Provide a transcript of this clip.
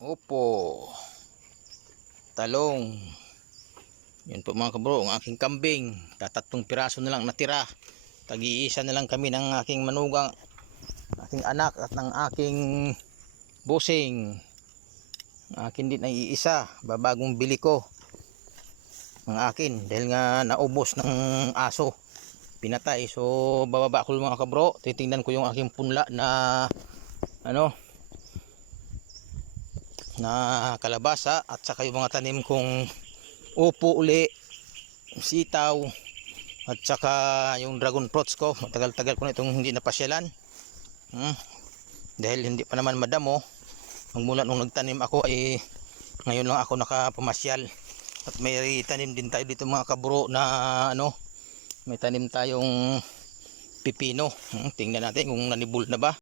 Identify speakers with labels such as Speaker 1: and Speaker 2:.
Speaker 1: Opo. Talong. Yan po mga kabro, ang aking kambing. Tatatlong piraso na lang natira. Tag-iisa na lang kami ng aking manugang, aking anak at ng aking busing. Ang akin din ay iisa, babagong bili ko. Ang akin, dahil nga naubos ng aso. Pinatay. So, bababa ko mga kabro. Titingnan ko yung aking punla na ano, na kalabasa at saka yung mga tanim kong upo uli, sitaw, at saka yung dragon fruits ko. Matagal-tagal ko na itong hindi napasyalan. Hmm. Dahil hindi pa naman madamo. Magmula nung nagtanim ako ay ngayon lang ako nakapamasyal. At may tanim din tayo dito mga kaburo na ano, may tanim tayong pipino. Hmm. Tingnan natin kung nanibul na ba.